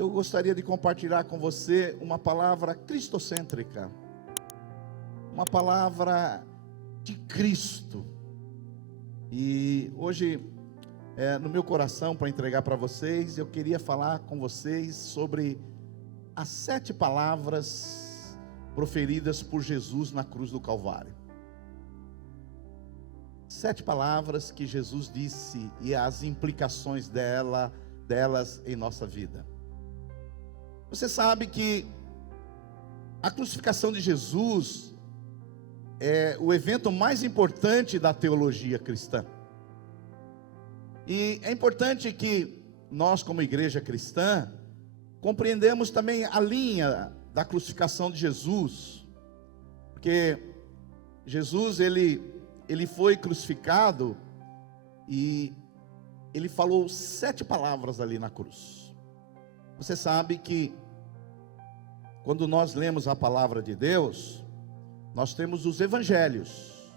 eu gostaria de compartilhar com você uma palavra cristocêntrica, uma palavra de Cristo. E hoje, no meu coração, para entregar para vocês, eu queria falar com vocês sobre as 7 palavras proferidas por Jesus na cruz do Calvário. 7 palavras que Jesus disse e as implicações delas em nossa vida. Você sabe que a crucificação de Jesus é o evento mais importante da teologia cristã. E é importante que nós, como igreja cristã, compreendemos também a linha da crucificação de Jesus. Porque Jesus, ele foi crucificado e ele falou 7 palavras ali na cruz. Você sabe que quando nós lemos a palavra de Deus, nós temos os evangelhos.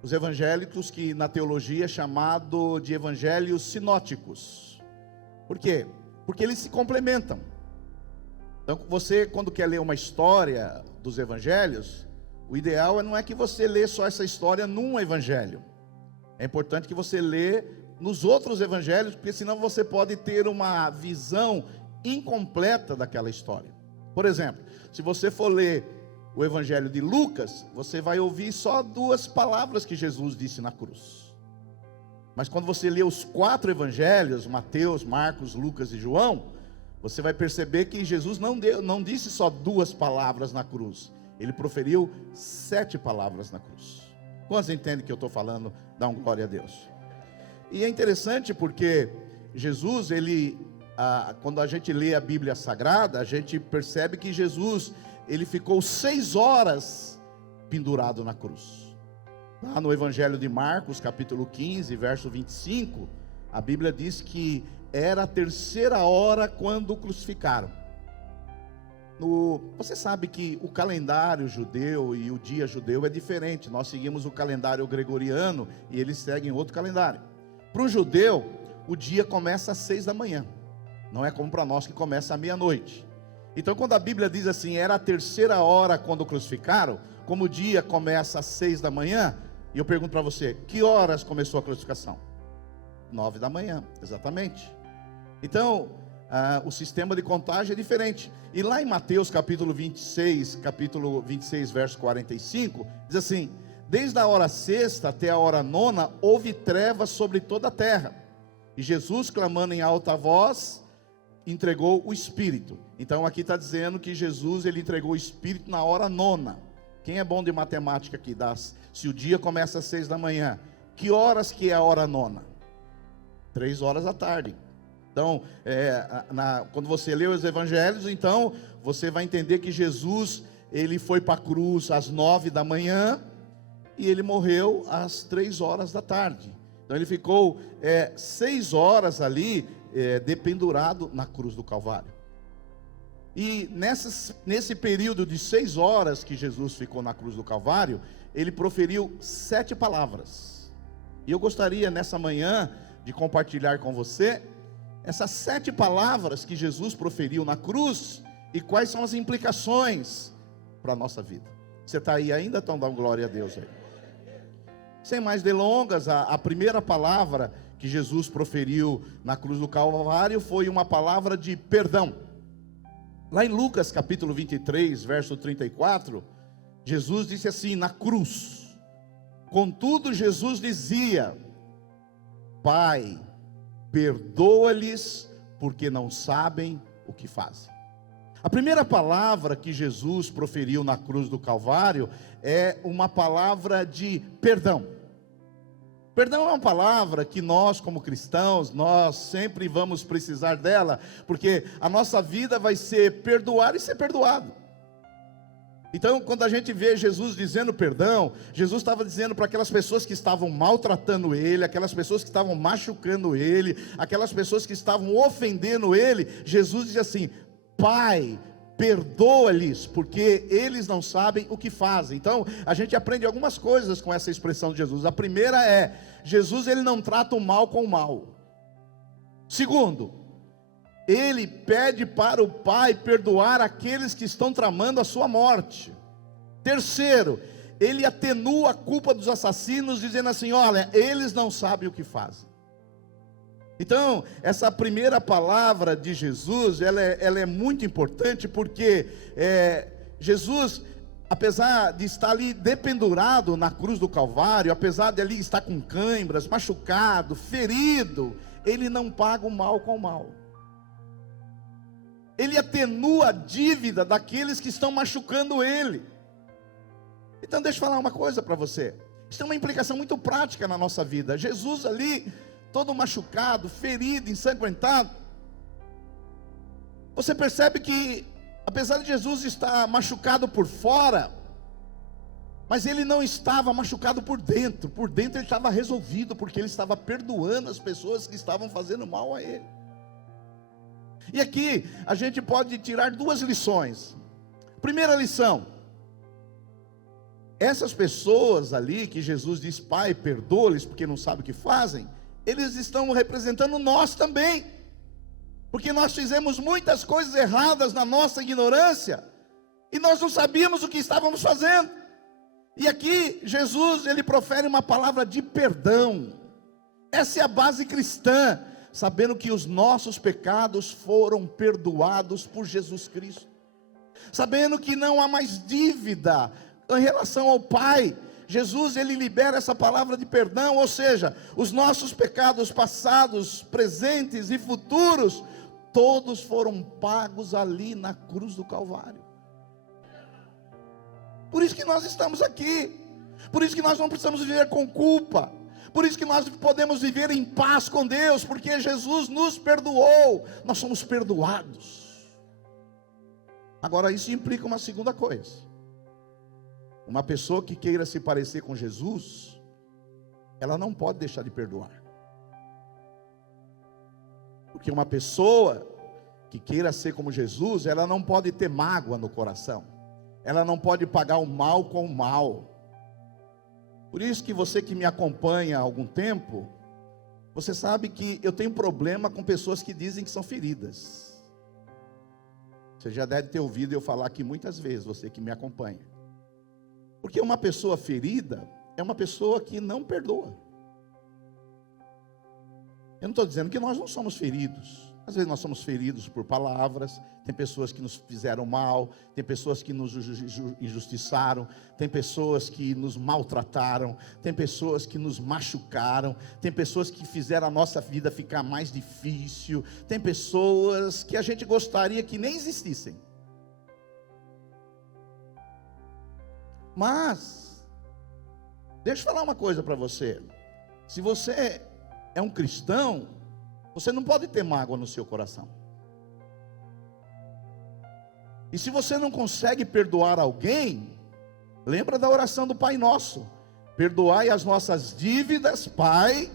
Os evangélicos, que na teologia é chamado de evangelhos sinóticos. Por quê? Porque eles se complementam. Então você, quando quer ler uma história dos evangelhos, o ideal não é que você lê só essa história num evangelho. É importante que você lê nos outros evangelhos, porque senão você pode ter uma visão incompleta daquela história. Por exemplo, se você for ler o evangelho de Lucas, você vai ouvir só 2 palavras que Jesus disse na cruz. Mas quando você lê os 4 evangelhos, Mateus, Marcos, Lucas e João, você vai perceber que Jesus não disse só 2 palavras na cruz. Ele proferiu 7 palavras na cruz. Quantos entendem que eu estou falando? Dá um glória a Deus. E é interessante porque Jesus, quando a gente lê a Bíblia Sagrada, a gente percebe que Jesus, ele ficou 6 horas pendurado na cruz. Lá no Evangelho de Marcos, capítulo 15, verso 25, a Bíblia diz que era a 3ª hora quando o crucificaram. Você sabe que o calendário judeu e o dia judeu é diferente. Nós seguimos o calendário gregoriano e eles seguem outro calendário. Para o judeu, o dia começa às 6 da manhã. Não é como para nós que começa à meia-noite. Então quando a Bíblia diz assim, era a 3ª hora quando o crucificaram, como o dia começa às 6 da manhã, e eu pergunto para você, que horas começou a crucificação? 9 da manhã, exatamente. Então, o sistema de contagem é diferente. E lá em Mateus capítulo 26, verso 45, diz assim: desde a hora 6ª até a hora 9ª, houve trevas sobre toda a terra. E Jesus, clamando em alta voz, entregou o Espírito. Então aqui está dizendo que Jesus, ele entregou o Espírito na hora 9ª. Quem é bom de matemática aqui? Se o dia começa às 6 da manhã, que horas que é a hora 9ª? 3 horas da tarde. Então, quando você lê os evangelhos, então, você vai entender que Jesus, ele foi para a cruz às 9 da manhã, e ele morreu às 3 horas da tarde. Então ele ficou 6 horas ali, dependurado na cruz do Calvário. E nesse período de 6 horas que Jesus ficou na cruz do Calvário, ele proferiu 7 palavras. E eu gostaria nessa manhã de compartilhar com você essas 7 palavras que Jesus proferiu na cruz e quais são as implicações para a nossa vida. Você está aí ainda? Então dá glória a Deus aí. Sem mais delongas, a primeira palavra que Jesus proferiu na cruz do Calvário foi uma palavra de perdão. Lá em Lucas capítulo 23, verso 34, Jesus disse assim, na cruz: contudo Jesus dizia, Pai, perdoa-lhes, porque não sabem o que fazem. A primeira palavra que Jesus proferiu na cruz do Calvário é uma palavra de perdão. Perdão é uma palavra que nós, como cristãos, nós sempre vamos precisar dela, porque a nossa vida vai ser perdoar e ser perdoado. Então, quando a gente vê Jesus dizendo perdão, Jesus estava dizendo para aquelas pessoas que estavam maltratando ele, aquelas pessoas que estavam machucando ele, aquelas pessoas que estavam ofendendo ele, Jesus dizia assim: Pai, perdoa-lhes, porque eles não sabem o que fazem. Então, a gente aprende algumas coisas com essa expressão de Jesus. A primeira é, Jesus ele não trata o mal com o mal. Segundo, ele pede para o Pai perdoar aqueles que estão tramando a sua morte. Terceiro, ele atenua a culpa dos assassinos, dizendo assim: olha, eles não sabem o que fazem. Então, essa primeira palavra de Jesus, ela é muito importante, porque Jesus, apesar de estar ali dependurado na cruz do Calvário, apesar de ali estar com cãibras, machucado, ferido, ele não paga o mal com o mal. Ele atenua a dívida daqueles que estão machucando ele. Então deixa eu falar uma coisa para você. Isso tem uma implicação muito prática na nossa vida. Jesus ali, todo machucado, ferido, ensanguentado. Você percebe que, apesar de Jesus estar machucado por fora, mas ele não estava machucado por dentro. Por dentro ele estava resolvido, porque ele estava perdoando as pessoas que estavam fazendo mal a ele. E aqui a gente pode tirar duas lições. Primeira lição: essas pessoas ali que Jesus diz: Pai, perdoa-lhes porque não sabem o que fazem, eles estão representando nós também, porque nós fizemos muitas coisas erradas na nossa ignorância, e nós não sabíamos o que estávamos fazendo. E aqui Jesus, ele profere uma palavra de perdão. Essa é a base cristã, sabendo que os nossos pecados foram perdoados por Jesus Cristo, sabendo que não há mais dívida em relação ao Pai. Jesus, ele libera essa palavra de perdão, ou seja, os nossos pecados passados, presentes e futuros, todos foram pagos ali na cruz do Calvário. Por isso que nós estamos aqui, por isso que nós não precisamos viver com culpa, por isso que nós podemos viver em paz com Deus, porque Jesus nos perdoou, nós somos perdoados. Agora isso implica uma segunda coisa: uma pessoa que queira se parecer com Jesus, ela não pode deixar de perdoar. Porque uma pessoa que queira ser como Jesus, ela não pode ter mágoa no coração, ela não pode pagar o mal com o mal. Por isso que você que me acompanha há algum tempo, você sabe que eu tenho problema com pessoas que dizem que são feridas. Você já deve ter ouvido eu falar aqui muitas vezes, você que me acompanha. Porque uma pessoa ferida é uma pessoa que não perdoa. Eu não estou dizendo que nós não somos feridos. Às vezes nós somos feridos por palavras. Tem pessoas que nos fizeram mal, tem pessoas que nos injustiçaram, tem pessoas que nos maltrataram, tem pessoas que nos machucaram, tem pessoas que fizeram a nossa vida ficar mais difícil, tem pessoas que a gente gostaria que nem existissem. Mas deixa eu falar uma coisa para você. Se você é um cristão, você não pode ter mágoa no seu coração. E se você não consegue perdoar alguém, lembra da oração do Pai Nosso: perdoai as nossas dívidas, Pai,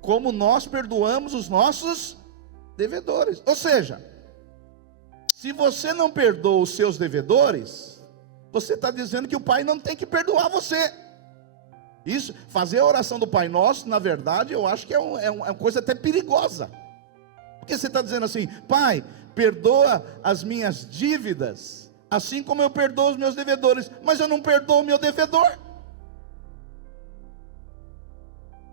como nós perdoamos os nossos devedores. Ou seja, se você não perdoa os seus devedores, você está dizendo que o Pai não tem que perdoar você. Isso, fazer a oração do Pai Nosso, na verdade, eu acho que é uma coisa até perigosa. Porque você está dizendo assim: Pai, perdoa as minhas dívidas, assim como eu perdoo os meus devedores. Mas eu não perdoo o meu devedor.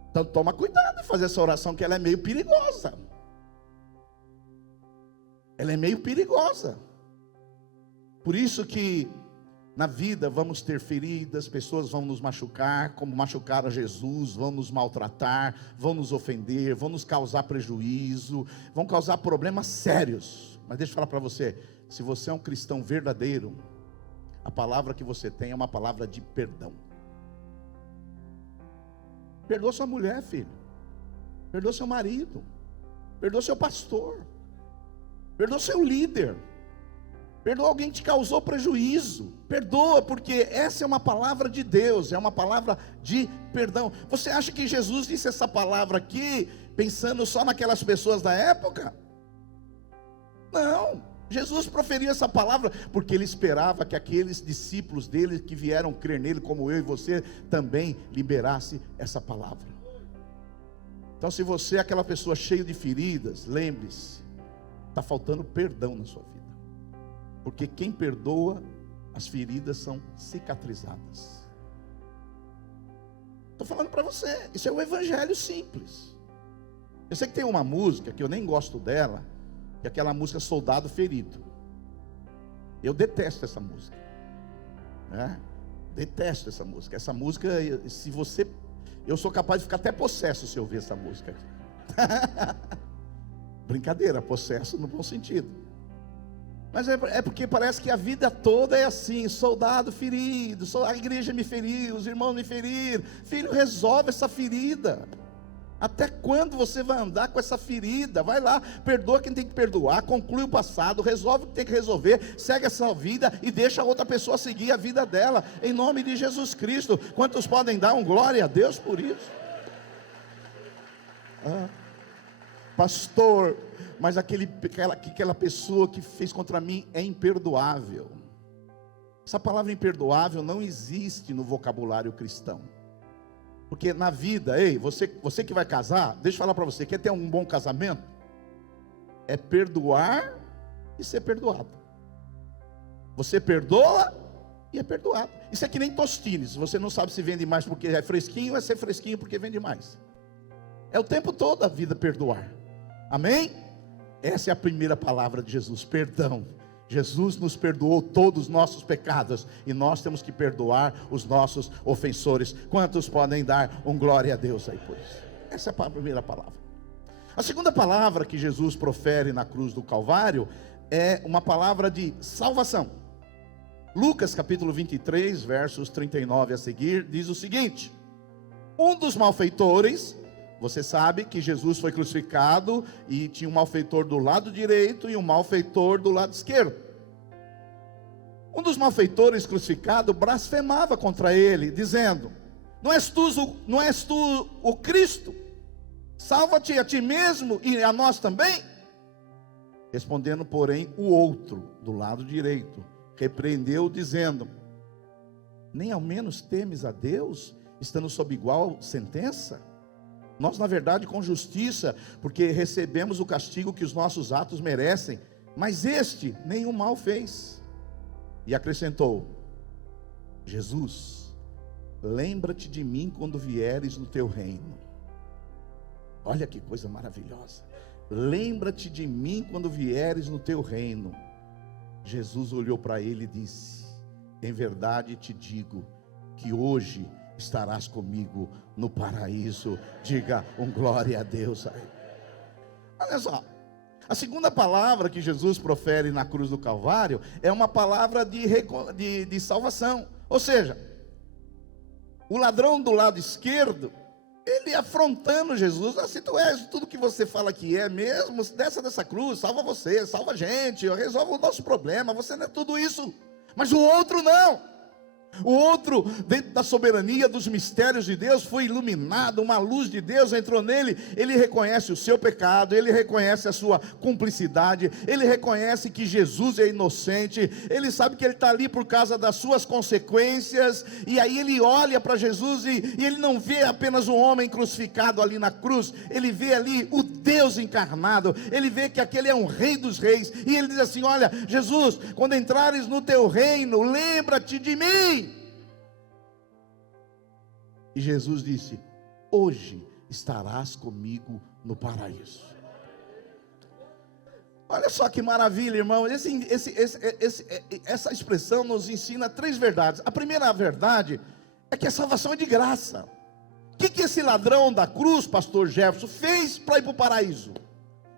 Então toma cuidado em fazer essa oração, que ela é meio perigosa. Ela é meio perigosa. Por isso que na vida vamos ter feridas, pessoas vão nos machucar, como machucaram Jesus, vão nos maltratar, vão nos ofender, vão nos causar prejuízo, vão causar problemas sérios. Mas deixa eu falar para você, se você é um cristão verdadeiro, a palavra que você tem é uma palavra de perdão. Perdoa sua mulher, filho, perdoa seu marido, perdoa seu pastor, perdoa seu líder, perdoa alguém que te causou prejuízo. Perdoa, porque essa é uma palavra de Deus, é uma palavra de perdão. Você acha que Jesus disse essa palavra aqui pensando só naquelas pessoas da época? Não, Jesus proferiu essa palavra porque ele esperava que aqueles discípulos dele que vieram crer nele, como eu e você, também liberasse essa palavra. Então, se você é aquela pessoa cheia de feridas, lembre-se, está faltando perdão na sua vida. Porque quem perdoa, as feridas são cicatrizadas. Estou falando para você, isso é um evangelho simples. Eu sei que tem uma música que eu nem gosto dela, que é aquela música Soldado Ferido. Eu detesto essa música, né? Detesto essa música. Essa música, se você, eu sou capaz de ficar até possesso se eu ouvir essa música aqui. Brincadeira, possesso no bom sentido. Mas é porque parece que a vida toda é assim: soldado ferido, a igreja me feriu, os irmãos me feriram. Filho, resolve essa ferida. Até quando você vai andar com essa ferida? Vai lá, perdoa quem tem que perdoar, conclui o passado, resolve o que tem que resolver, segue essa vida e deixa a outra pessoa seguir a vida dela, em nome de Jesus Cristo. Quantos podem dar um glória a Deus por isso? Pastor, mas aquela pessoa que fez contra mim é imperdoável. Essa palavra imperdoável não existe no vocabulário cristão. Porque na vida, ei, você que vai casar, deixa eu falar para você, quer ter um bom casamento? É perdoar e ser perdoado. Você perdoa e é perdoado. Isso é que nem Tostines. Você não sabe se vende mais porque é fresquinho ou é ser fresquinho porque vende mais. É o tempo todo a vida perdoar. Amém? Essa é a primeira palavra de Jesus, perdão. Jesus nos perdoou todos os nossos pecados e nós temos que perdoar os nossos ofensores. Quantos podem dar um glória a Deus aí por isso? Essa é a primeira palavra. A segunda palavra que Jesus profere na cruz do Calvário é uma palavra de salvação. Lucas capítulo 23, versos 39 a seguir, diz o seguinte: um dos malfeitores, você sabe que Jesus foi crucificado e tinha um malfeitor do lado direito e um malfeitor do lado esquerdo. Um dos malfeitores crucificado blasfemava contra ele, dizendo: não és tu o Cristo? Salva-te a ti mesmo e a nós também. Respondendo, porém, o outro do lado direito repreendeu, dizendo: nem ao menos temes a Deus, estando sob igual sentença? Nós, na verdade, com justiça, porque recebemos o castigo que os nossos atos merecem, mas este nenhum mal fez. E acrescentou: Jesus, lembra-te de mim quando vieres no teu reino. Olha que coisa maravilhosa. Lembra-te de mim quando vieres no teu reino. Jesus olhou para ele e disse: em verdade te digo que hoje estarás comigo no paraíso. Diga um glória a Deus aí. Olha só, a segunda palavra que Jesus profere na cruz do Calvário é uma palavra de salvação. Ou seja, o ladrão do lado esquerdo, ele afrontando Jesus: se tu és tudo que você fala que é mesmo, desce dessa cruz, salva você, salva a gente, resolve o nosso problema, você não é tudo isso. Mas o outro não. O outro, dentro da soberania dos mistérios de Deus, foi iluminado, uma luz de Deus entrou nele. Ele reconhece o seu pecado, ele reconhece a sua cumplicidade, ele reconhece que Jesus é inocente, ele sabe que ele está ali por causa das suas consequências. E aí ele olha para Jesus e ele não vê apenas um homem crucificado ali na cruz, ele vê ali o Deus encarnado, ele vê que aquele é um rei dos reis. E ele diz assim: olha, Jesus, quando entrares no teu reino, lembra-te de mim. E Jesus disse: hoje estarás comigo no paraíso. Olha só que maravilha, irmão. Essa expressão nos ensina três verdades. A primeira verdade é que a salvação é de graça. O que esse ladrão da cruz, pastor Jefferson, fez para ir para o paraíso?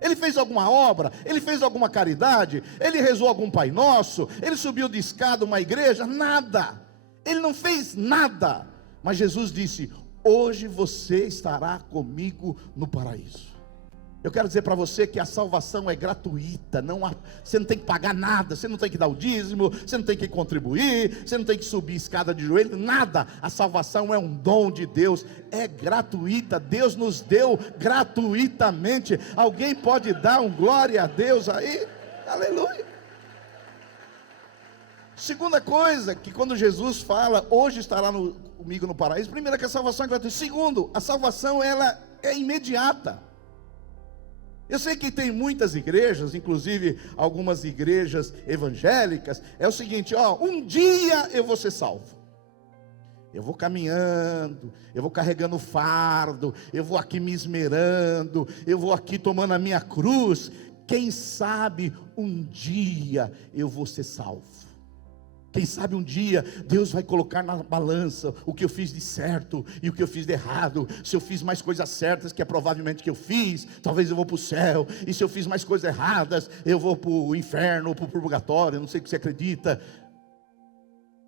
Ele fez alguma obra? Ele fez alguma caridade? Ele rezou algum Pai Nosso? Ele subiu de escada uma igreja? Nada. Ele não fez nada. Mas Jesus disse: hoje você estará comigo no paraíso. Eu quero dizer para você que a salvação é gratuita. Você não tem que pagar nada, você não tem que dar o dízimo, você não tem que contribuir, você não tem que subir escada de joelho, nada. A salvação é um dom de Deus, é gratuita. Deus nos deu gratuitamente. Alguém pode dar um glória a Deus aí? Aleluia. Segunda coisa, que quando Jesus fala, hoje estará comigo no paraíso. Primeiro, que a salvação é gratuita. Segundo, a salvação ela é imediata. Eu sei que tem muitas igrejas, inclusive algumas igrejas evangélicas, é o seguinte, um dia eu vou ser salvo. Eu vou caminhando, eu vou carregando fardo, eu vou aqui me esmerando, eu vou aqui tomando a minha cruz. Quem sabe um dia eu vou ser salvo. Quem sabe um dia Deus vai colocar na balança o que eu fiz de certo e o que eu fiz de errado. Se eu fiz mais coisas certas, que é provavelmente que eu fiz, talvez eu vou para o céu. E se eu fiz mais coisas erradas, eu vou para o inferno, para o purgatório, não sei o que você acredita.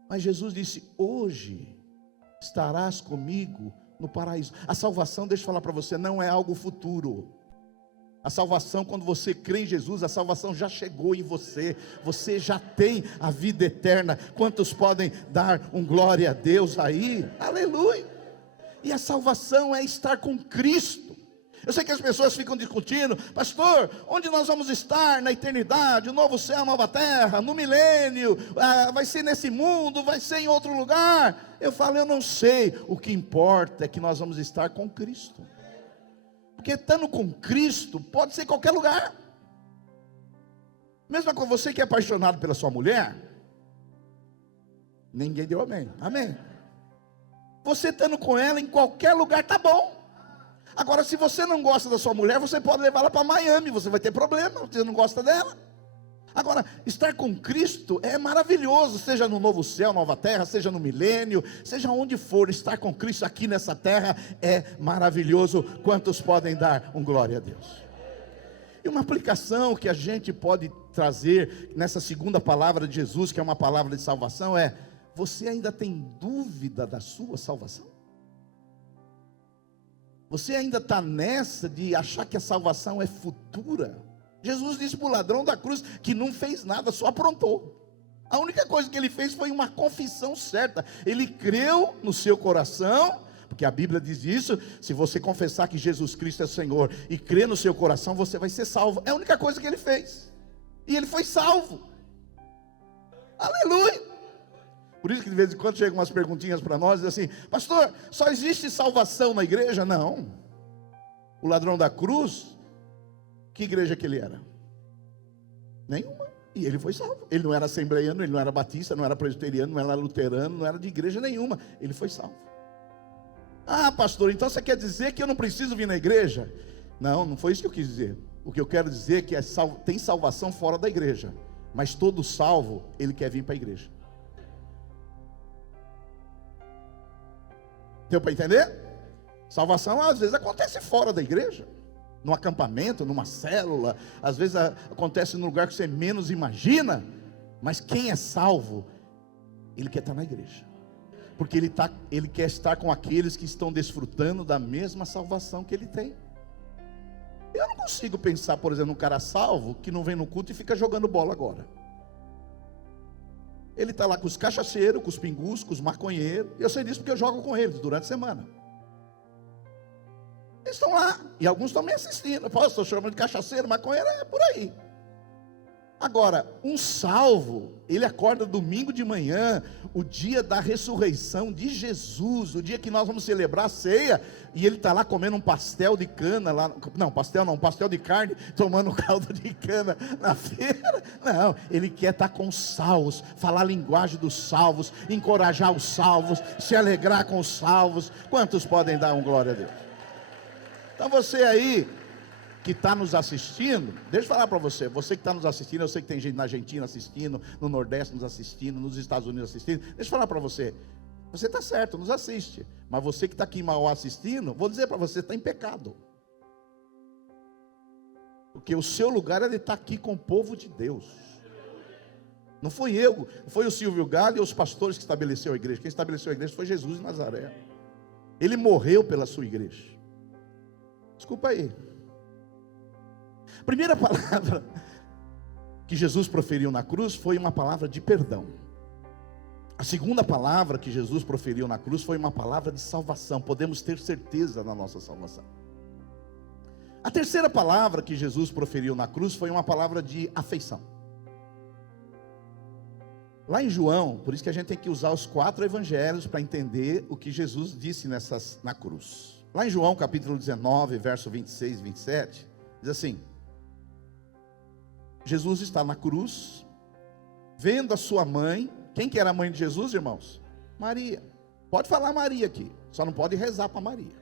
Mas Jesus disse, hoje estarás comigo no paraíso. A salvação, deixa eu falar para você, não é algo futuro. A salvação, quando você crê em Jesus, a salvação já chegou em você. Você já tem a vida eterna. Quantos podem dar um glória a Deus aí? Aleluia. E a salvação é estar com Cristo. Eu sei que as pessoas ficam discutindo, pastor, onde nós vamos estar na eternidade, o novo céu, a nova terra, no milênio, vai ser nesse mundo, vai ser em outro lugar. Eu falo, eu não sei, o que importa é que nós vamos estar com Cristo. Porque estando com Cristo, pode ser em qualquer lugar. Mesmo com você que é apaixonado pela sua mulher, ninguém deu amém, amém. Você estando com ela em qualquer lugar, tá bom. Agora, se você não gosta da sua mulher, você pode levá-la para Miami, você vai ter problema, você não gosta dela. Agora, estar com Cristo é maravilhoso, seja no novo céu, nova terra, seja no milênio, seja onde for, estar com Cristo aqui nessa terra é maravilhoso. Quantos podem dar um glória a Deus? E uma aplicação que a gente pode trazer nessa segunda palavra de Jesus, que é uma palavra de salvação, é: você ainda tem dúvida da sua salvação? Você ainda está nessa de achar que a salvação é futura? Jesus disse para o ladrão da cruz que não fez nada, só aprontou. A única coisa que ele fez foi uma confissão certa. Ele creu no seu coração, porque a Bíblia diz isso: se você confessar que Jesus Cristo é o Senhor e crer no seu coração, você vai ser salvo. É a única coisa que ele fez, e ele foi salvo. Aleluia. Por isso que de vez em quando chegam umas perguntinhas para nós, assim: pastor, só existe salvação na igreja? Não. O ladrão da cruz, que igreja que ele era? Nenhuma. E ele foi salvo. Ele não era assembleiano, ele não era batista, não era presbiteriano, não era luterano, não era de igreja nenhuma. Ele foi salvo. Ah, pastor, então você quer dizer que eu não preciso vir na igreja? Não, não foi isso que eu quis dizer. O que eu quero dizer é que tem salvação fora da igreja, mas todo salvo, ele quer vir para a igreja. Deu para entender? Salvação às vezes acontece fora da igreja, num acampamento, numa célula, às vezes acontece num lugar que você menos imagina. Mas quem é salvo, ele quer estar na igreja, porque ele quer estar com aqueles que estão desfrutando da mesma salvação que ele tem. Eu não consigo pensar, por exemplo, num cara salvo que não vem no culto e fica jogando bola agora. Ele está lá com os cachaceiros, com os pingus, com os maconheiros. Eu sei disso porque eu jogo com eles durante a semana. Eles estão lá, e alguns estão me assistindo. Pô, estou chamando de cachaceiro, maconheiro, é por aí. Agora, um salvo, ele acorda domingo de manhã, o dia da ressurreição de Jesus, o dia que nós vamos celebrar a ceia, e ele está lá comendo um pastel de cana, um pastel de carne, tomando caldo de cana na feira. Não, ele quer estar com os salvos, falar a linguagem dos salvos, encorajar os salvos, se alegrar com os salvos. Quantos podem dar um glória a Deus? Então você aí que está nos assistindo, deixa eu falar para você, você que está nos assistindo, eu sei que tem gente na Argentina assistindo, no Nordeste nos assistindo, nos Estados Unidos assistindo. Deixa eu falar para você, você está certo, nos assiste, mas você que está aqui em Mauá assistindo, vou dizer para você, está em pecado, porque o seu lugar é de estar aqui com o povo de Deus. Não foi eu, foi o Silvio Galho e os pastores que estabeleceu a igreja. Quem estabeleceu a igreja foi Jesus de Nazaré. Ele morreu pela sua igreja. Desculpa aí. A primeira palavra que Jesus proferiu na cruz foi uma palavra de perdão. A segunda palavra que Jesus proferiu na cruz foi uma palavra de salvação. Podemos ter certeza da nossa salvação. A terceira palavra que Jesus proferiu na cruz foi uma palavra de afeição. Lá em João, por isso que a gente tem que usar os 4 evangelhos para entender o que Jesus disse na cruz. Lá em João capítulo 19, verso 26 e 27, diz assim: Jesus está na cruz, vendo a sua mãe. Quem que era a mãe de Jesus, irmãos? Maria. Pode falar Maria aqui, só não pode rezar para Maria.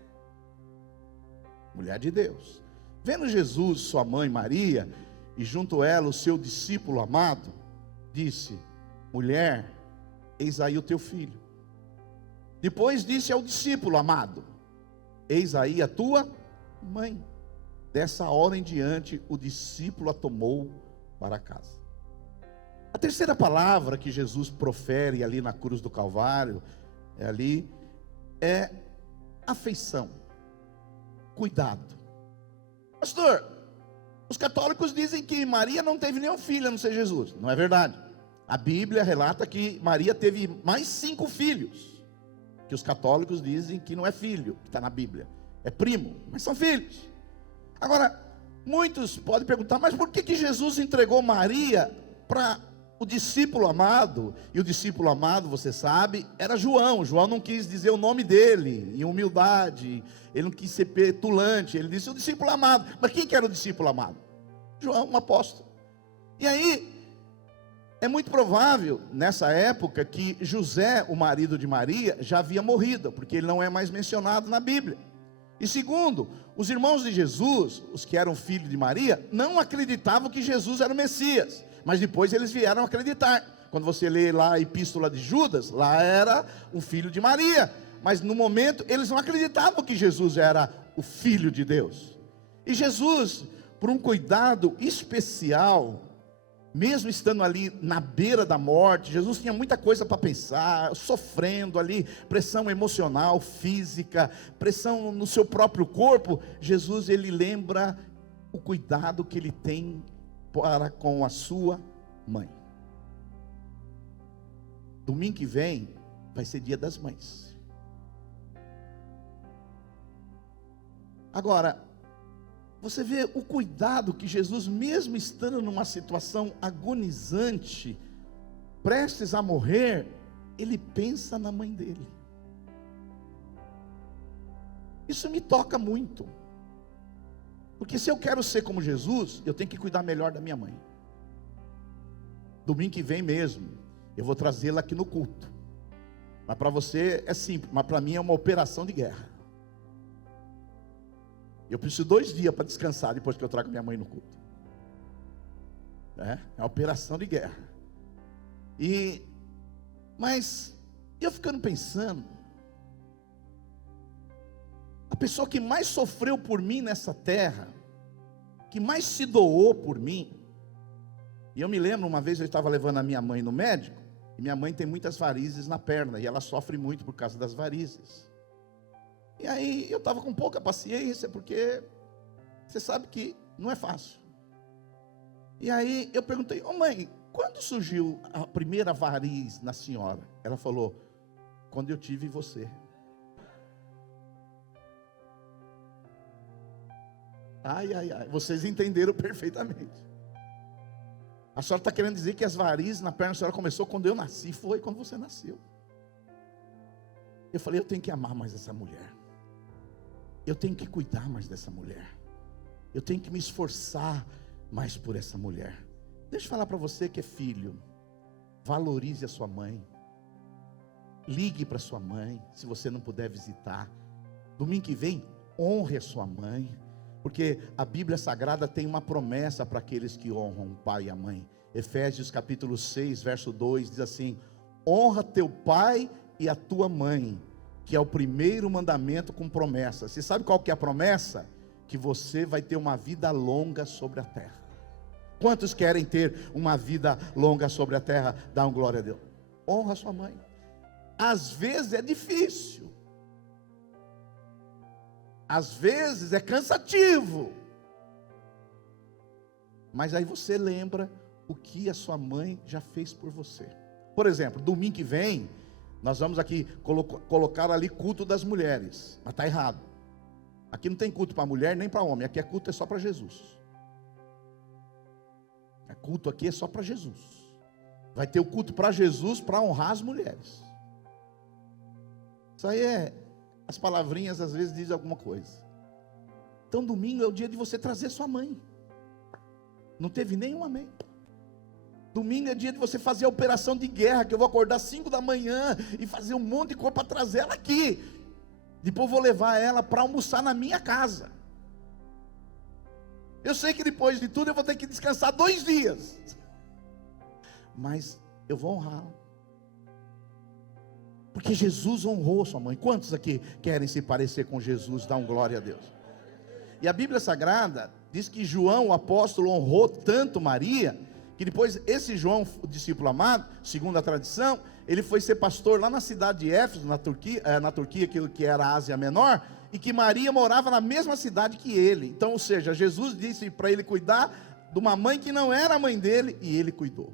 Mulher de Deus. Vendo Jesus, sua mãe Maria, e junto a ela o seu discípulo amado, disse: mulher, eis aí o teu filho. Depois disse ao discípulo amado: eis aí a tua mãe. Dessa hora em diante, o discípulo a tomou para casa. A terceira palavra que Jesus profere ali na cruz do Calvário, é afeição, cuidado. Pastor, os católicos dizem que Maria não teve nenhum filho a não ser Jesus. Não é verdade. A Bíblia relata que Maria teve mais 5 filhos, que os católicos dizem que não é filho, que está na Bíblia, é primo, mas são filhos. Agora, muitos podem perguntar, mas por que Jesus entregou Maria para o discípulo amado? E o discípulo amado, você sabe, era João. João não quis dizer o nome dele, em humildade, ele não quis ser petulante, ele disse o discípulo amado. Mas quem que era o discípulo amado? João, um apóstolo. E aí, é muito provável, nessa época, que José, o marido de Maria, já havia morrido, porque ele não é mais mencionado na Bíblia. E segundo, os irmãos de Jesus, os que eram filhos de Maria, não acreditavam que Jesus era o Messias, mas depois eles vieram acreditar. Quando você lê lá a epístola de Judas, lá era um filho de Maria, mas no momento eles não acreditavam que Jesus era o Filho de Deus. E Jesus, por um cuidado especial, mesmo estando ali na beira da morte, Jesus tinha muita coisa para pensar, sofrendo ali, pressão emocional, física, pressão no seu próprio corpo. Jesus, ele lembra o cuidado que ele tem para com a sua mãe. Domingo que vem vai ser dia das mães. Agora, você vê o cuidado que Jesus, mesmo estando numa situação agonizante, prestes a morrer, ele pensa na mãe dele. Isso me toca muito, porque se eu quero ser como Jesus, eu tenho que cuidar melhor da minha mãe. Domingo que vem mesmo, eu vou trazê-la aqui no culto. Mas para você é simples, mas para mim é uma operação de guerra. Eu preciso 2 dias para descansar depois que eu trago minha mãe no culto. É uma operação de guerra. Mas eu ficando pensando, a pessoa que mais sofreu por mim nessa terra, que mais se doou por mim, e eu me lembro uma vez eu estava levando a minha mãe no médico, e minha mãe tem muitas varizes na perna, e ela sofre muito por causa das varizes. E aí eu estava com pouca paciência, porque você sabe que não é fácil. E aí eu perguntei: ô mãe, quando surgiu a primeira variz na senhora? Ela falou: quando eu tive você. Ai, vocês entenderam perfeitamente. A senhora está querendo dizer que as varizes na perna da senhora começou quando eu nasci? Foi quando você nasceu. Eu falei: eu tenho que amar mais essa mulher. Eu tenho que cuidar mais dessa mulher. Eu tenho que me esforçar mais por essa mulher. Deixa eu falar para você que é filho. Valorize a sua mãe. Ligue para sua mãe, se você não puder visitar. Domingo que vem, honre a sua mãe. Porque a Bíblia Sagrada tem uma promessa para aqueles que honram o pai e a mãe. Efésios capítulo 6, verso 2, diz assim: honra teu pai e a tua mãe, que é o primeiro mandamento com promessa. Você sabe qual que é a promessa? Que você vai ter uma vida longa sobre a terra. Quantos querem ter uma vida longa sobre a terra? Dá uma glória a Deus. Honra a sua mãe. Às vezes é difícil. Às vezes é cansativo. Mas aí você lembra o que a sua mãe já fez por você. Por exemplo, domingo que vem, nós vamos aqui colocar ali culto das mulheres. Mas está errado. Aqui não tem culto para mulher nem para homem. Aqui é culto só para Jesus. O culto aqui é só para Jesus. Vai ter o culto para Jesus para honrar as mulheres. Isso aí as palavrinhas às vezes dizem alguma coisa. Então domingo é o dia de você trazer sua mãe. Não teve nenhum amém. Domingo é dia de você fazer a operação de guerra, que eu vou acordar 5 da manhã e fazer um monte de coisa para trazer ela aqui. Depois vou levar ela para almoçar na minha casa. Eu sei que depois de tudo eu vou ter que descansar 2 dias. Mas eu vou honrá-la. Porque Jesus honrou sua mãe. Quantos aqui querem se parecer com Jesus? Dá glória a Deus. E a Bíblia Sagrada diz que João, o apóstolo, honrou tanto Maria, que depois esse João, o discípulo amado, segundo a tradição, ele foi ser pastor lá na cidade de Éfeso, na Turquia, que era a Ásia Menor, e que Maria morava na mesma cidade que ele. Então, ou seja, Jesus disse para ele cuidar de uma mãe que não era a mãe dele, e ele cuidou.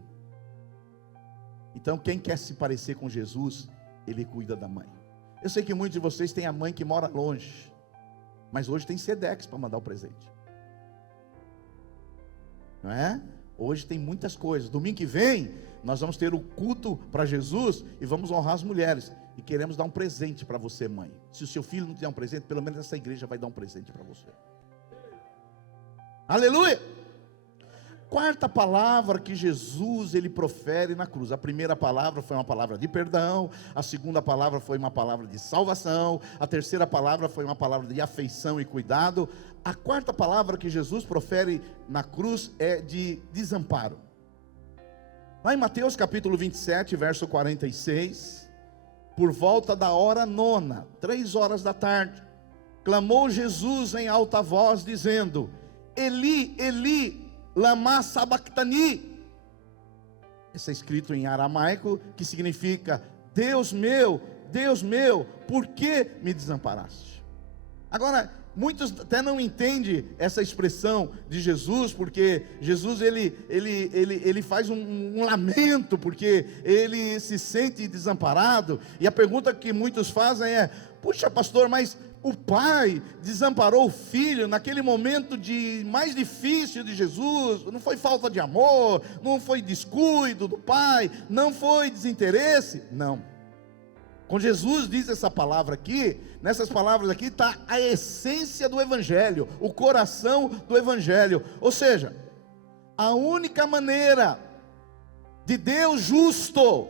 Então, quem quer se parecer com Jesus, ele cuida da mãe. Eu sei que muitos de vocês têm a mãe que mora longe, mas hoje tem Sedex para mandar o presente, não é? Hoje tem muitas coisas. Domingo que vem nós vamos ter o culto para Jesus e vamos honrar as mulheres, e queremos dar um presente para você, mãe. Se o seu filho não tiver um presente, pelo menos essa igreja vai dar um presente para você. Aleluia! Quarta palavra que Jesus ele profere na cruz. A primeira palavra foi uma palavra de perdão, a segunda palavra foi uma palavra de salvação, a terceira palavra foi uma palavra de afeição e cuidado. A quarta palavra que Jesus profere na cruz é de desamparo. Lá em Mateus capítulo 27, verso 46, por volta da hora 9, 3 horas da tarde, clamou Jesus em alta voz, dizendo: Eli, Eli, lama sabachthani. Isso é escrito em aramaico, que significa: Deus meu, por que me desamparaste? Agora, muitos até não entendem essa expressão de Jesus, porque Jesus ele faz um lamento, porque ele se sente desamparado. E a pergunta que muitos fazem é: puxa, pastor, mas o pai desamparou o filho naquele momento mais difícil de Jesus? Não foi falta de amor, não foi descuido do pai, não foi desinteresse? Não. Quando Jesus diz essa palavra aqui, nessas palavras aqui está a essência do Evangelho, o coração do Evangelho. Ou seja, a única maneira de Deus justo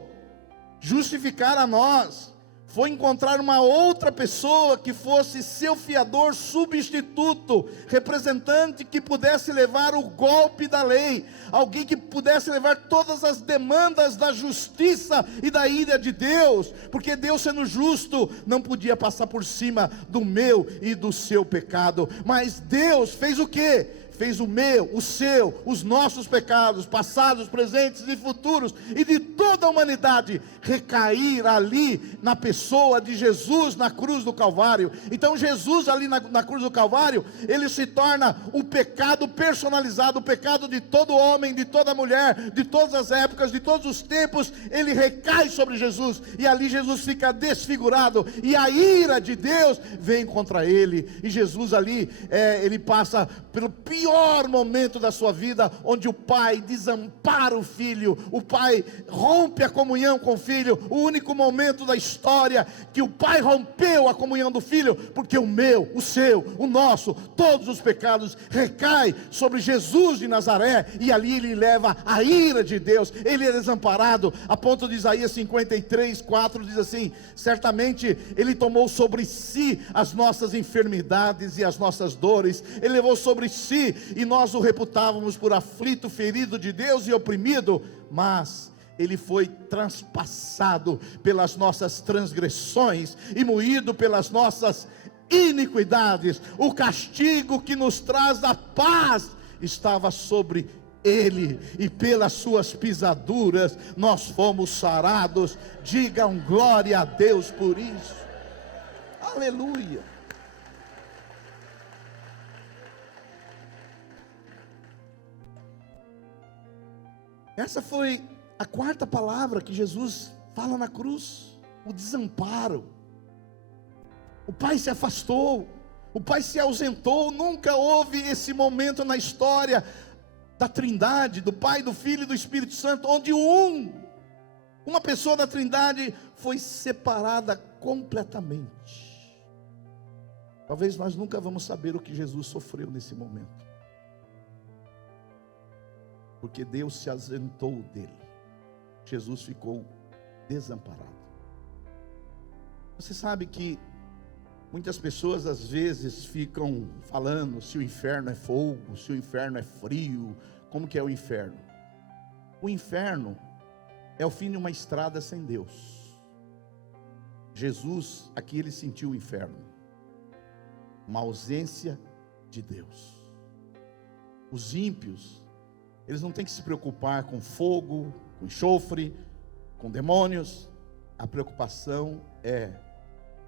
justificar a nós foi encontrar uma outra pessoa que fosse seu fiador substituto, representante que pudesse levar o golpe da lei, alguém que pudesse levar todas as demandas da justiça e da ira de Deus, porque Deus, sendo justo, não podia passar por cima do meu e do seu pecado. Mas Deus fez o quê? Fez o meu, o seu, os nossos pecados, passados, presentes e futuros, e de toda a humanidade, recair ali na pessoa de Jesus na cruz do Calvário. Então Jesus ali na cruz do Calvário, ele se torna o pecado personalizado, o pecado de todo homem, de toda mulher, de todas as épocas, de todos os tempos. Ele recai sobre Jesus, e ali Jesus fica desfigurado, e a ira de Deus vem contra ele. E Jesus ali, ele passa pelo pior momento da sua vida, onde o pai desampara o filho, o pai rompe a comunhão com o filho. O único momento da história que o pai rompeu a comunhão do filho, porque o meu, o seu, o nosso, todos os pecados recai sobre Jesus de Nazaré, e ali ele leva a ira de Deus. Ele é desamparado, a ponto de Isaías 53, 4 diz assim: certamente ele tomou sobre si as nossas enfermidades e as nossas dores, ele levou sobre si, e nós o reputávamos por aflito, ferido de Deus e oprimido, mas ele foi transpassado pelas nossas transgressões e moído pelas nossas iniquidades. O castigo que nos traz a paz estava sobre ele, e pelas suas pisaduras nós fomos sarados. Digam glória a Deus por isso. Aleluia. Essa foi a quarta palavra que Jesus fala na cruz: o desamparo. O pai se afastou, o pai se ausentou. Nunca houve esse momento na história da Trindade, do Pai, do Filho e do Espírito Santo, onde uma pessoa da Trindade foi separada completamente. Talvez nós nunca vamos saber o que Jesus sofreu nesse momento. porque Deus se ausentou dele. Jesus ficou desamparado. Você sabe que muitas pessoas às vezes ficam falando se o inferno é fogo, se o inferno é frio. Como que é o inferno? O inferno é o fim de uma estrada sem Deus. Jesus, aqui ele sentiu o inferno, uma ausência de Deus. Os ímpios, eles não têm que se preocupar com fogo, com enxofre, com demônios. A preocupação é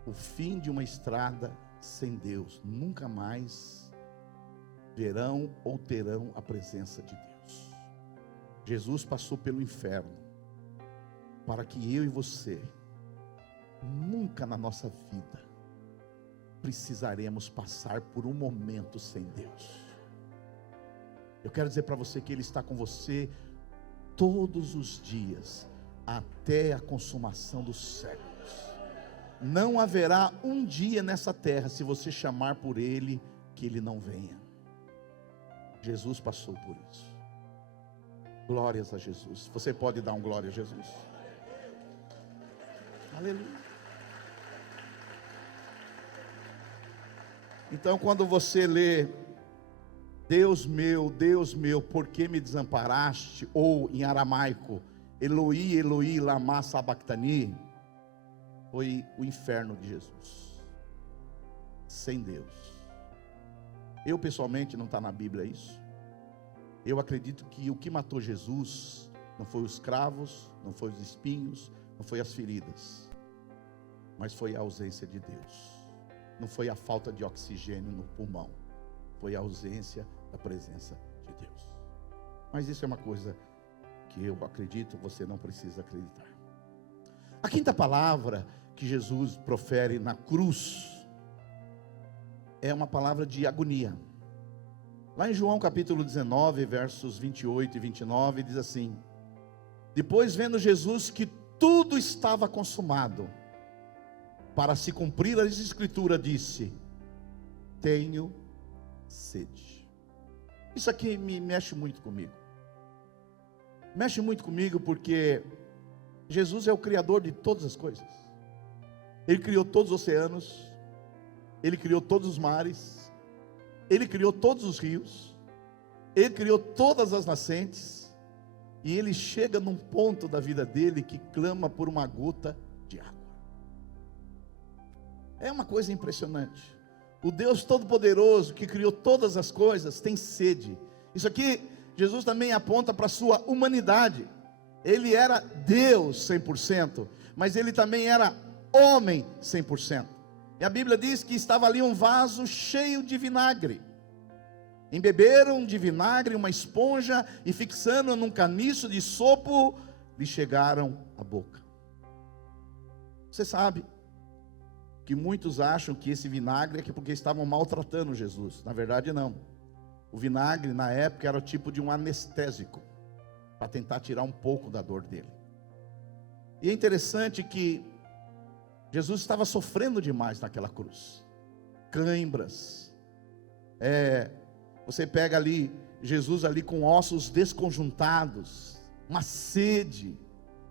o fim de uma estrada sem Deus. Nunca mais verão ou terão a presença de Deus. Jesus passou pelo inferno para que eu e você nunca na nossa vida precisaremos passar por um momento sem Deus. Eu quero dizer para você que Ele está com você todos os dias, até a consumação dos séculos. Não haverá um dia nessa terra, se você chamar por Ele, que Ele não venha. Jesus passou por isso. Glórias a Jesus. Você pode dar um glória a Jesus? Aleluia. Então, quando você lê Deus meu, por que me desamparaste? Ou em aramaico, Eloi, Eloi, lama sabachthani, foi o inferno de Jesus, sem Deus. Eu pessoalmente, não está na Bíblia isso. Eu acredito que o que matou Jesus não foi os cravos, não foi os espinhos, não foi as feridas, mas foi a ausência de Deus. Não foi a falta de oxigênio no pulmão, foi a ausência da presença de Deus. Mas isso é uma coisa que eu acredito, você não precisa acreditar. A quinta palavra que Jesus profere na cruz é uma palavra de agonia. Lá em João capítulo 19, versos 28 e 29, diz assim: depois, vendo Jesus que tudo estava consumado, para se cumprir a escritura, disse: tenho sede. Isso aqui me mexe muito comigo. Mexe muito comigo porque Jesus é o Criador de todas as coisas. Ele criou todos os oceanos, Ele criou todos os mares, Ele criou todos os rios, Ele criou todas as nascentes, e Ele chega num ponto da vida dele que clama por uma gota de água. É uma coisa impressionante. O Deus Todo-Poderoso, que criou todas as coisas, tem sede. Isso aqui, Jesus também aponta para a sua humanidade. Ele era Deus 100%, mas Ele também era homem 100%. E a Bíblia diz que estava ali um vaso cheio de vinagre. Embeberam de vinagre uma esponja e, fixando num caniço de sopo, lhe chegaram à boca. Você sabe que muitos acham que esse vinagre é porque estavam maltratando Jesus. Na verdade não. O vinagre na época era o tipo de um anestésico, para tentar tirar um pouco da dor dele. E é interessante que Jesus estava sofrendo demais naquela cruz. Cãibras. Você pega ali, Jesus ali com ossos desconjuntados, uma sede,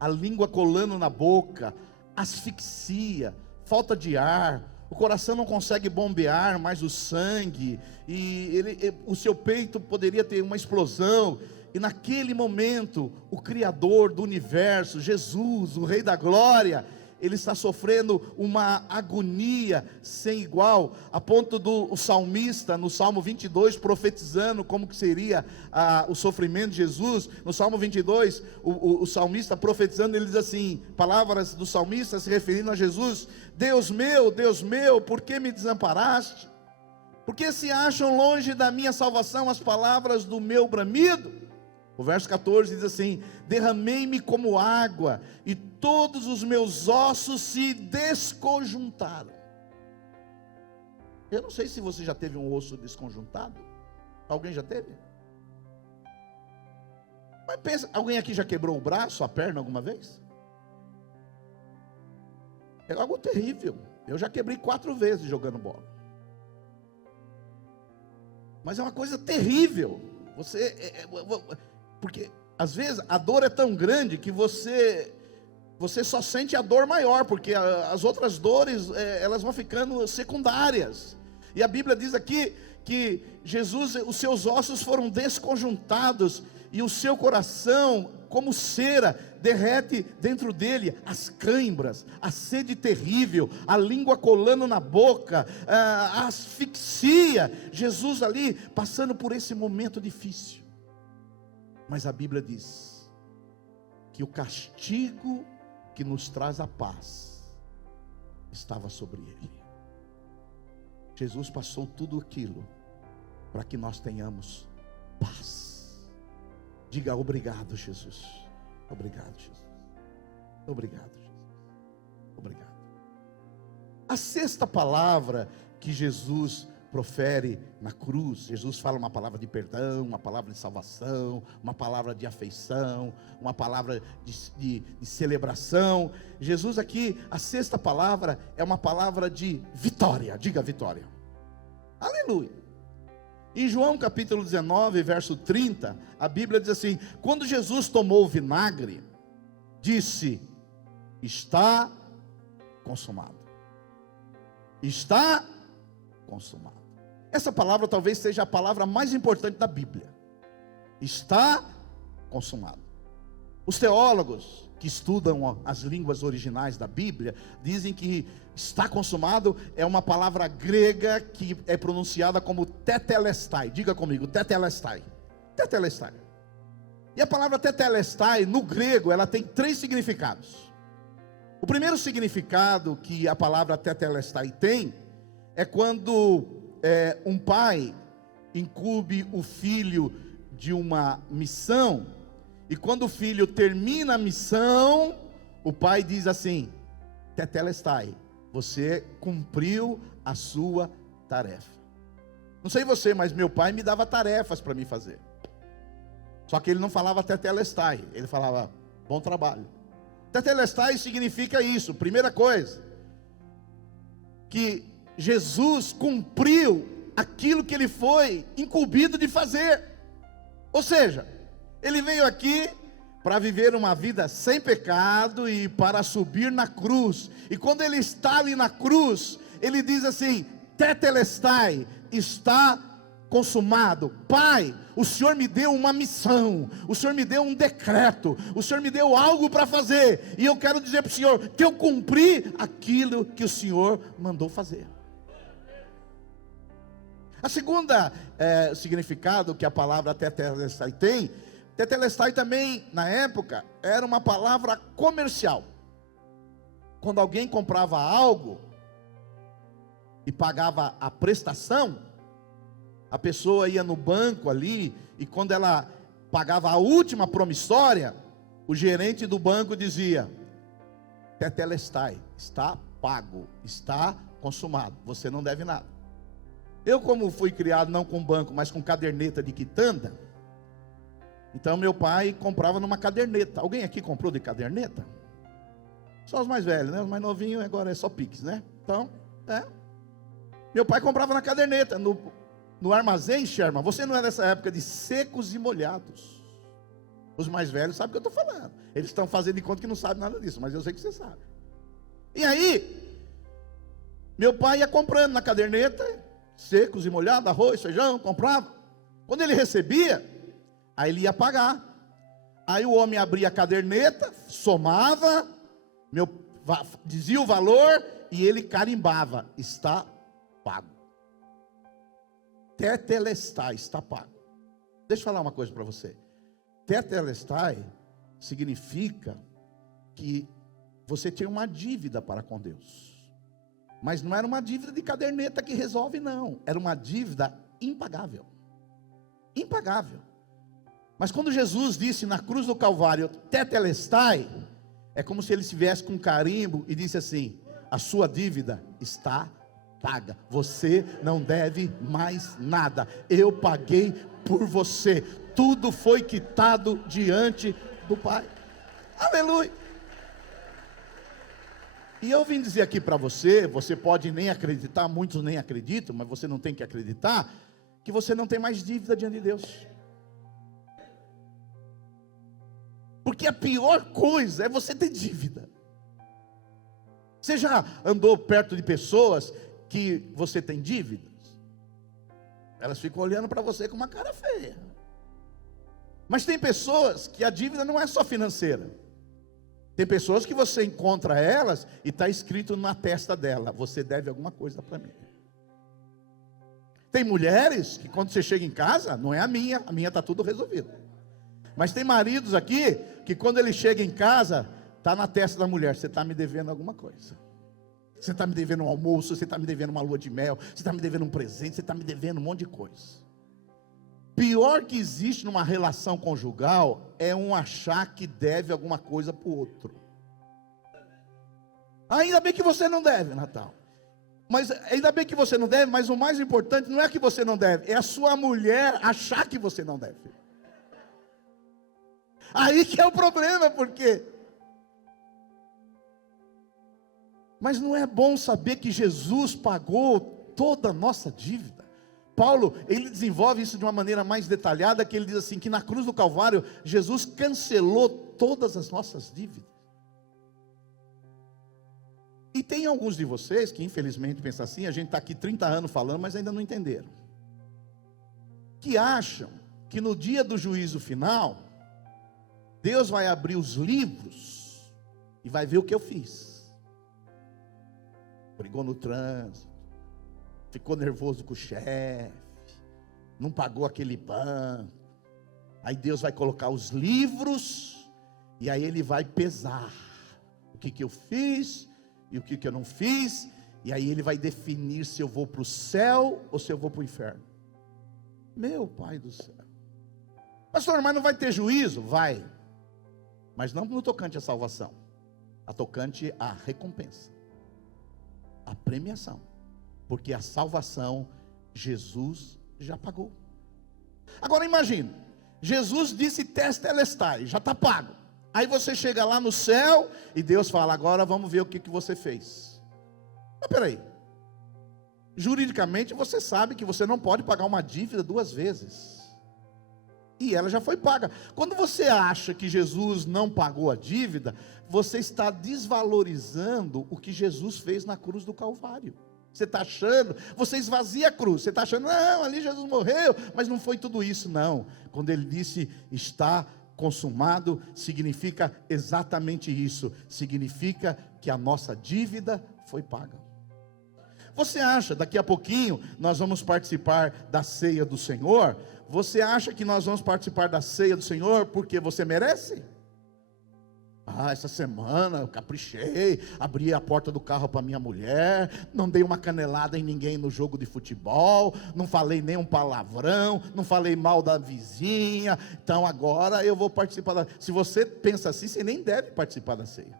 a língua colando na boca, asfixia, falta de ar, o coração não consegue bombear mais o sangue, e o seu peito poderia ter uma explosão. E naquele momento, o Criador do universo, Jesus, o Rei da Glória, ele está sofrendo uma agonia sem igual, a ponto do salmista, no Salmo 22, profetizando como que seria o sofrimento de Jesus. No Salmo 22, o salmista profetizando, ele diz assim, palavras do salmista se referindo a Jesus: Deus meu, por que me desamparaste? Por que se acham longe da minha salvação as palavras do meu bramido? O verso 14 diz assim: derramei-me como água, e todos os meus ossos se desconjuntaram. Eu não sei se você já teve um osso desconjuntado. Alguém já teve? Mas pensa, alguém aqui já quebrou o braço, a perna alguma vez? É algo terrível. Eu já quebrei 4 vezes jogando bola. Mas é uma coisa terrível. Porque às vezes a dor é tão grande que você só sente a dor maior, porque as outras dores, elas vão ficando secundárias. E a Bíblia diz aqui que Jesus, os seus ossos foram desconjuntados, e o seu coração, como cera, derrete dentro dele as cãibras, a sede terrível, a língua colando na boca, a asfixia. Jesus ali passando por esse momento difícil. Mas a Bíblia diz que o castigo que nos traz a paz estava sobre ele. Jesus passou tudo aquilo para que nós tenhamos paz. Diga obrigado, Jesus. Obrigado, Jesus. Obrigado, Jesus. Obrigado. A sexta palavra que Jesus profere na cruz, Jesus fala uma palavra de perdão, uma palavra de salvação, uma palavra de afeição, uma palavra de celebração. Jesus aqui, a sexta palavra é uma palavra de vitória. Diga vitória. Aleluia. Em João capítulo 19, verso 30, a Bíblia diz assim: quando Jesus tomou o vinagre, disse: está consumado. Está consumado. Essa palavra talvez seja a palavra mais importante da Bíblia. Está consumado. Os teólogos que estudam as línguas originais da Bíblia dizem que está consumado é uma palavra grega que é pronunciada como tetelestai. Diga comigo, tetelestai. Tetelestai. E a palavra tetelestai no grego, ela tem 3 significados. O primeiro significado que a palavra tetelestai tem é quando um pai incumbe o filho de uma missão, e quando o filho termina a missão, o pai diz assim: tetelestai, você cumpriu a sua tarefa. Não sei você, mas meu pai me dava tarefas para mim fazer. Só que ele não falava tetelestai, ele falava bom trabalho. Tetelestai significa isso. Primeira coisa, que Jesus cumpriu aquilo que ele foi incumbido de fazer. Ou seja, ele veio aqui para viver uma vida sem pecado e para subir na cruz. E quando ele está ali na cruz, ele diz assim: tetelestai, está consumado. Pai, o Senhor me deu uma missão, o Senhor me deu um decreto, o Senhor me deu algo para fazer, e eu quero dizer para o Senhor que eu cumpri aquilo que o Senhor mandou fazer. A segunda significado que a palavra tetelestai tem, tetelestai também na época era uma palavra comercial. Quando alguém comprava algo e pagava a prestação, a pessoa ia no banco ali, e quando ela pagava a última promissória, o gerente do banco dizia: tetelestai, está pago, está consumado, você não deve nada. Eu, como fui criado não com banco, mas com caderneta de quitanda, então meu pai comprava numa caderneta. Alguém aqui comprou de caderneta? Só os mais velhos, né? Os mais novinhos agora é só Pix, né? Então, meu pai comprava na caderneta, no armazém, Sherman. Você não é dessa época de secos e molhados. Os mais velhos sabem o que eu estou falando. Eles estão fazendo de conta que não sabem nada disso, mas eu sei que você sabe. E aí, meu pai ia comprando na caderneta, secos e molhados, arroz, feijão, comprava. Quando ele recebia, aí ele ia pagar. Aí o homem abria a caderneta, somava, dizia o valor e ele carimbava: está pago. Tetelestai, está pago. Deixa eu falar uma coisa para você. Tetelestai significa que você tinha uma dívida para com Deus. Mas não era uma dívida de caderneta que resolve, não. Era uma dívida impagável. Impagável. Mas quando Jesus disse na cruz do Calvário, tetelestai, é como se ele estivesse com um carimbo e disse assim: a sua dívida está paga. Você não deve mais nada. Eu paguei por você. Tudo foi quitado diante do Pai. Aleluia. E eu vim dizer aqui para você, você pode nem acreditar, muitos nem acreditam, mas você não tem que acreditar, que você não tem mais dívida diante de Deus. Porque a pior coisa é você ter dívida. Você já andou perto de pessoas que você tem dívidas? Elas ficam olhando para você com uma cara feia. Mas tem pessoas que a dívida não é só financeira. Tem pessoas que você encontra elas e está escrito na testa dela: você deve alguma coisa para mim. Tem mulheres que quando você chega em casa, não é a minha está tudo resolvido. Mas tem maridos aqui que quando ele chega em casa, está na testa da mulher: você está me devendo alguma coisa. Você está me devendo um almoço, você está me devendo uma lua de mel, você está me devendo um presente, você está me devendo um monte de coisa. Pior que existe numa relação conjugal é um achar que deve alguma coisa para o outro. Ainda bem que você não deve, Natal. Mas ainda bem que você não deve, mas o mais importante não é que você não deve, é a sua mulher achar que você não deve. Aí que é o problema, porque... Mas não é bom saber que Jesus pagou toda a nossa dívida? Paulo, ele desenvolve isso de uma maneira mais detalhada, que ele diz assim, que na cruz do Calvário, Jesus cancelou todas as nossas dívidas. E tem alguns de vocês que infelizmente pensam assim, a gente está aqui 30 anos falando, mas ainda não entenderam. Que acham que no dia do juízo final, Deus vai abrir os livros e vai ver o que eu fiz. Brigou no trânsito, ficou nervoso com o chefe, não pagou aquele banco. Aí Deus vai colocar os livros, e aí Ele vai pesar o que eu fiz e o que eu não fiz, e aí Ele vai definir se eu vou para o céu ou se eu vou para o inferno. Meu Pai do céu. Pastor, mas não vai ter juízo? Vai, mas não no tocante à salvação, a tocante à recompensa, a premiação, porque a salvação Jesus já pagou. Agora imagine, Jesus disse testelestai, já está pago. Aí você chega lá no céu e Deus fala: agora vamos ver o que você fez. Mas peraí, juridicamente você sabe que você não pode pagar uma dívida duas vezes, e ela já foi paga. Quando você acha que Jesus não pagou a dívida, você está desvalorizando o que Jesus fez na cruz do Calvário. Você está achando, você esvazia a cruz, você está achando, não, ali Jesus morreu, mas não foi tudo isso, não. Quando ele disse está consumado, significa exatamente isso, significa que a nossa dívida foi paga. Você acha, daqui a pouquinho, nós vamos participar da ceia do Senhor? Você acha que nós vamos participar da ceia do Senhor porque você merece? Essa semana eu caprichei, abri a porta do carro para minha mulher, não dei uma canelada em ninguém no jogo de futebol, não falei nenhum palavrão, não falei mal da vizinha, então agora eu vou participar da... Se você pensa assim, você nem deve participar da ceia,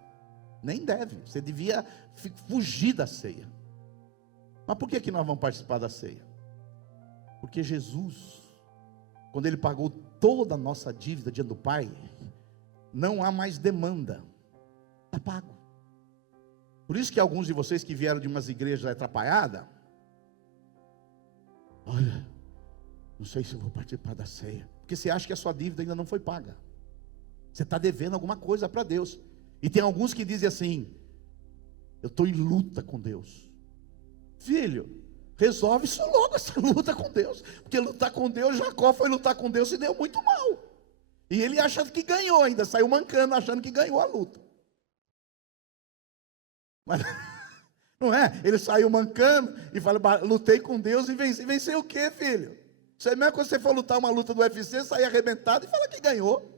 nem deve, você devia fugir da ceia. Mas por que nós vamos participar da ceia? Porque Jesus, quando Ele pagou toda a nossa dívida diante do Pai, não há mais demanda, está pago. Por isso que alguns de vocês que vieram de umas igrejas atrapalhadas, olha, não sei se eu vou participar da ceia, porque você acha que a sua dívida ainda não foi paga, você está devendo alguma coisa para Deus. E tem alguns que dizem assim: eu estou em luta com Deus. Filho, resolve isso logo, essa luta com Deus, porque lutar com Deus, Jacó foi lutar com Deus e deu muito mal. E ele achando que ganhou ainda, saiu mancando, achando que ganhou a luta. Mas, não é? Ele saiu mancando e fala: lutei com Deus e venci. Venceu o quê, filho? Isso é mesmo quando você for lutar uma luta do UFC, sair arrebentado e fala que ganhou.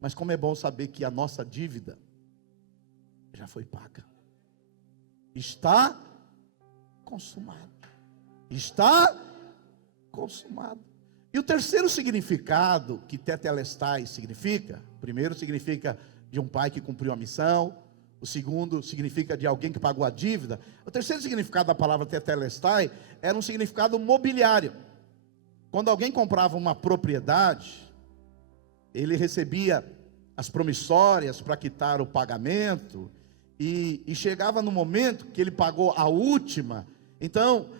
Mas como é bom saber que a nossa dívida já foi paga. Está consumado. Está consumado. E o terceiro significado que tetelestai significa, primeiro significa de um pai que cumpriu a missão, o segundo significa de alguém que pagou a dívida. O terceiro significado da palavra tetelestai era um significado mobiliário. Quando alguém comprava uma propriedade, ele recebia as promissórias para quitar o pagamento, e chegava no momento que ele pagou a última, então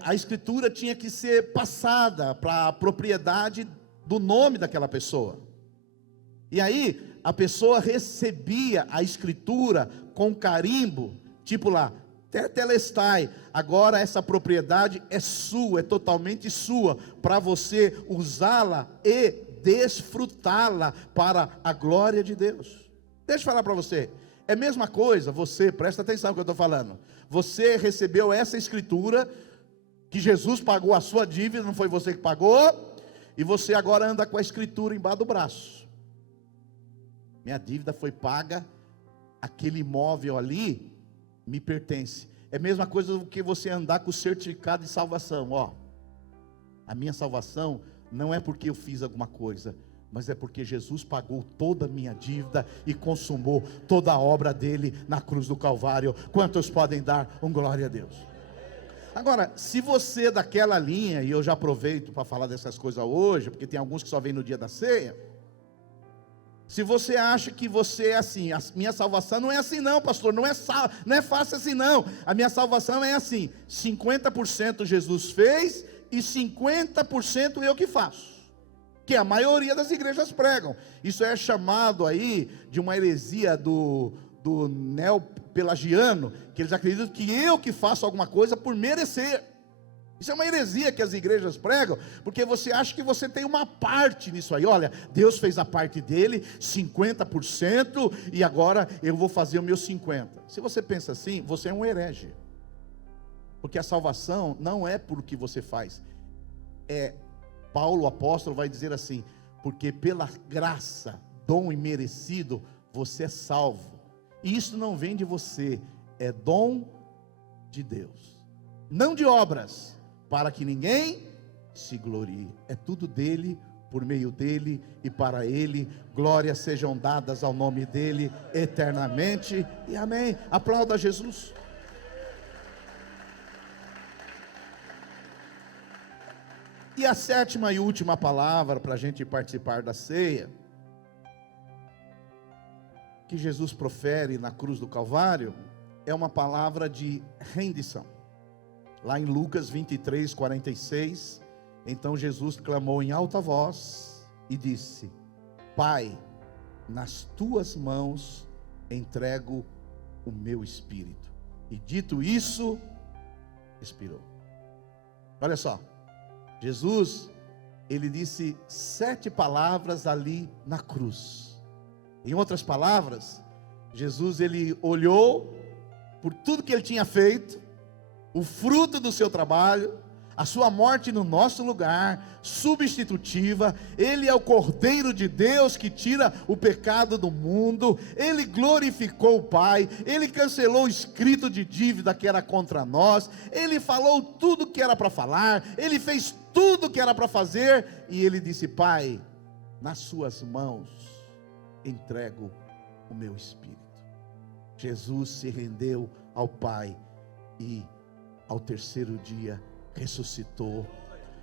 a escritura tinha que ser passada para a propriedade do nome daquela pessoa. E aí, a pessoa recebia a escritura com carimbo, tipo lá, tetelestai, agora essa propriedade é sua, é totalmente sua, para você usá-la e desfrutá-la para a glória de Deus. Deixa eu falar para você, é a mesma coisa, você, presta atenção no que eu estou falando, você recebeu essa escritura, que Jesus pagou a sua dívida, não foi você que pagou, e você agora anda com a escritura embaixo do braço. Minha dívida foi paga, aquele imóvel ali me pertence. É a mesma coisa do que você andar com o certificado de salvação. Ó, a minha salvação não é porque eu fiz alguma coisa, mas é porque Jesus pagou toda a minha dívida e consumou toda a obra dele na cruz do Calvário. Quantos podem dar um glória a Deus? Agora, se você é daquela linha, e eu já aproveito para falar dessas coisas hoje, porque tem alguns que só vêm no dia da ceia. Se você acha que você é assim, a minha salvação não é assim não, pastor, não é fácil assim não. A minha salvação é assim, 50% Jesus fez e 50% eu que faço. Que a maioria das igrejas pregam. Isso é chamado aí de uma heresia do neopelagiano, que eles acreditam que eu que faço alguma coisa por merecer. Isso é uma heresia que as igrejas pregam, porque você acha que você tem uma parte nisso aí. Olha, Deus fez a parte dele, 50%, e agora eu vou fazer o meu 50%. Se você pensa assim, você é um herege. Porque a salvação não é por o que você faz. Paulo, o apóstolo, vai dizer assim, porque pela graça, dom imerecido, você é salvo. E isso não vem de você, é dom de Deus. Não de obras, para que ninguém se glorie. É tudo dele, por meio dele e para ele. Glórias sejam dadas ao nome dele eternamente. E amém. Aplauda Jesus. E a sétima e última palavra para a gente participar da ceia, que Jesus profere na cruz do Calvário, é uma palavra de rendição. Lá em Lucas 23, 46, então Jesus clamou em alta voz e disse: Pai, nas tuas mãos entrego o meu espírito. E dito isso, expirou. Olha só, Jesus, ele disse 7 palavras ali na cruz. Em outras palavras, Jesus, ele olhou por tudo que ele tinha feito, o fruto do seu trabalho, a sua morte no nosso lugar, substitutiva. Ele é o Cordeiro de Deus que tira o pecado do mundo. Ele glorificou o Pai, ele cancelou o escrito de dívida que era contra nós, ele falou tudo que era para falar, ele fez tudo que era para fazer, e ele disse: Pai, nas suas mãos entrego o meu espírito. Jesus se rendeu ao Pai e ao terceiro dia ressuscitou,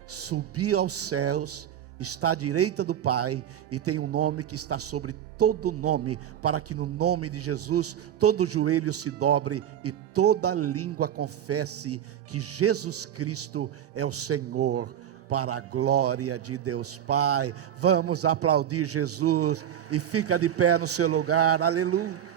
subiu aos céus, está à direita do Pai, e tem um nome que está sobre todo nome, para que no nome de Jesus todo joelho se dobre e toda língua confesse que Jesus Cristo é o Senhor, para a glória de Deus Pai. Vamos aplaudir Jesus, e fica de pé no seu lugar, aleluia.